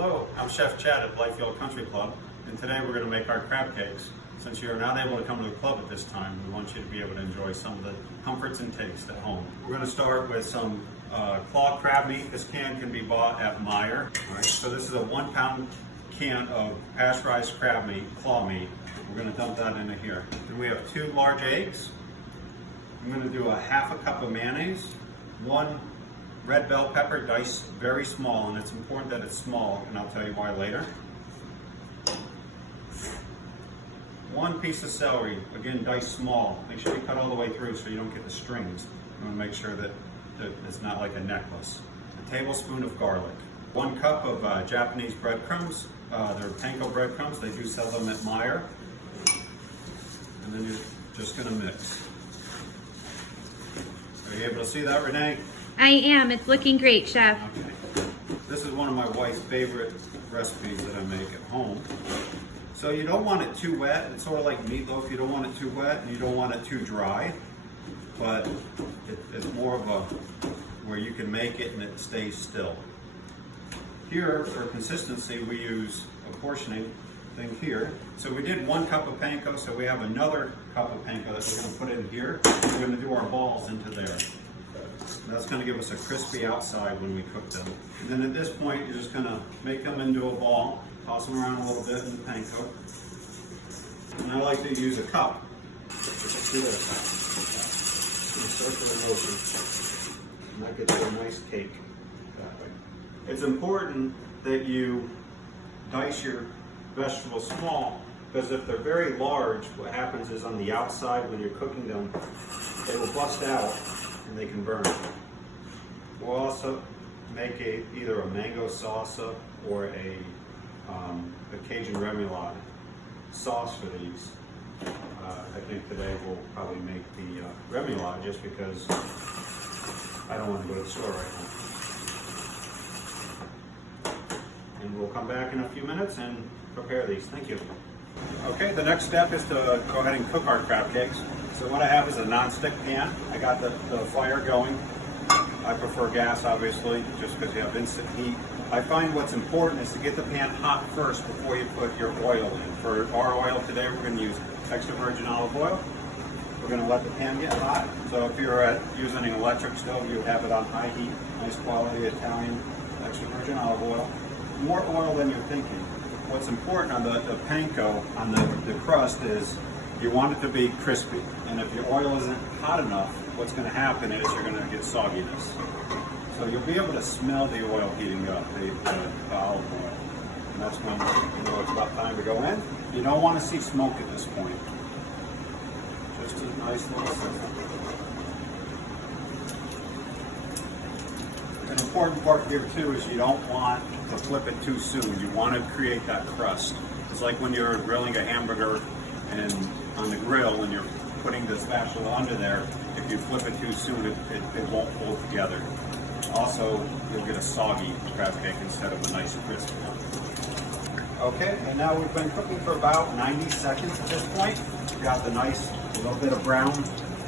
Hello, I'm Chef Chad at Blythefield Country Club, and today we're going to make our crab cakes. Since you're not able to come to the club at this time, we want you to be able to enjoy some of the comforts and tastes at home. We're going to start with some claw crab meat. This can be bought at Meijer. All right, so this is a 1 pound can of pasteurized crab meat, claw meat. We're going to dump that into here. Then we have 2 large eggs. I'm going to do a half a cup of mayonnaise, 1 red bell pepper diced very small, and it's important that it's small, and I'll tell you why later. 1 piece of celery, again diced small. Make sure you cut all the way through so you don't get the strings. You want to make sure that it's not like a necklace. A tablespoon of garlic. 1 cup of Japanese breadcrumbs. They're panko breadcrumbs. They do sell them at Meijer. And then you're just going to mix. Are you able to see that, Renee? I am. It's looking great, Chef. Okay. This is one of my wife's favorite recipes that I make at home. So you don't want it too wet. It's sort of like meatloaf. You don't want it too wet and you don't want it too dry. But it's more of a where you can make it and it stays still. Here, for consistency, we use a portioning thing here. So we did 1 cup of panko, so we have another cup of panko that we're going to put in here. We're going to do our balls into there. That's going to give us a crispy outside when we cook them. And then at this point, you're just going to make them into a ball, toss them around a little bit in the panko. And I like to use a cup. Just do this. Circular motion. And that gets you a nice cake that way. It's important that you dice your vegetables small, because if they're very large, what happens is on the outside when you're cooking them, they will bust out and they can burn. We'll also make either a mango salsa or a Cajun remoulade sauce for these. I think today we'll probably make the remoulade just because I don't want to go to the store right now. And we'll come back in a few minutes and prepare these. Thank you. Okay, the next step is to go ahead and cook our crab cakes. So what I have is a non-stick pan. I got the fire going. I prefer gas, obviously, just because you have instant heat. I find what's important is to get the pan hot first before you put your oil in. For our oil today, we're going to use extra virgin olive oil. We're going to let the pan get hot. So if you're using an electric stove, you have it on high heat, nice quality Italian extra virgin olive oil. More oil than you're thinking. What's important on the panko, on the crust, is you want it to be crispy. And if your oil isn't hot enough, what's going to happen is you're going to get sogginess. So you'll be able to smell the oil heating up, the olive oil. And that's when you know it's about time to go in. You don't want to see smoke at this point. Just a nice little sizzle. An important part here too is you don't want to flip it too soon. You want to create that crust. It's like when you're grilling a hamburger and on the grill, when you're putting the spatula under there, if you flip it too soon, it won't hold together. Also, you'll get a soggy crab cake instead of a nice crisp one. Okay, and now we've been cooking for about 90 seconds at this point. We got the nice little bit of brown,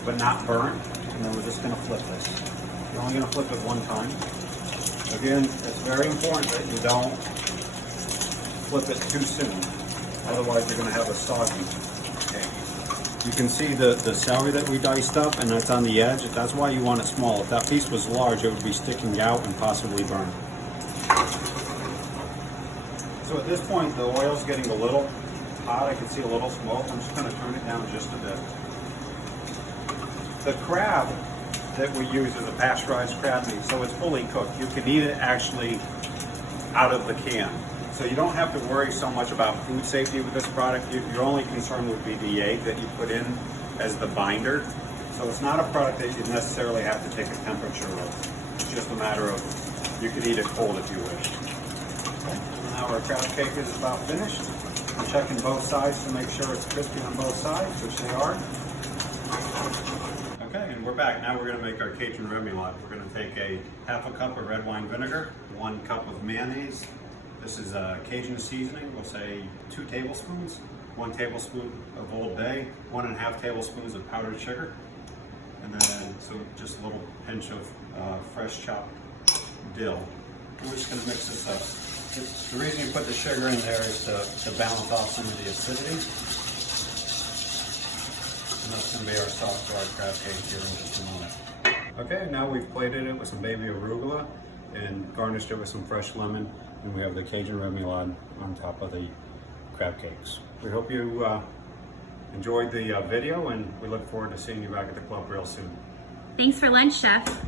but not burnt. And then we're just going to flip this. You're only going to flip it 1 time. Again, it's very important that you don't flip it too soon. Otherwise, you're going to have a soggy cake. You can see the celery that we diced up, and that's on the edge. That's why you want it small. If that piece was large, it would be sticking out and possibly burn. So at this point, the oil's getting a little hot. I can see a little smoke. I'm just going to turn it down just a bit. The crab that we use is a pasteurized crab meat, so it's fully cooked. You can eat it actually out of the can. So you don't have to worry so much about food safety with this product. Your only concern would be the egg that you put in as the binder. So it's not a product that you necessarily have to take a temperature of. It's just a matter of, you can eat it cold if you wish. Okay. Now our crab cake is about finished. I'm checking both sides to make sure it's crispy on both sides, which they are. Okay, and we're back. Now we're going to make our Cajun remoulade. We're going to take a half a cup of red wine vinegar, 1 cup of mayonnaise. This is a Cajun seasoning. We'll say 2 tablespoons, 1 tablespoon of Old Bay, 1.5 tablespoons of powdered sugar, and then just a little pinch of fresh chopped dill. We're just going to mix this up. The reason you put the sugar in there is to balance off some of the acidity. And that's going to be our sauce for our crab cake here in just a moment. Okay, now we've plated it with some baby arugula and garnished it with some fresh lemon, and we have the Cajun remoulade on top of the crab cakes. We hope you enjoyed the video, and we look forward to seeing you back at the club real soon. Thanks for lunch, Chef.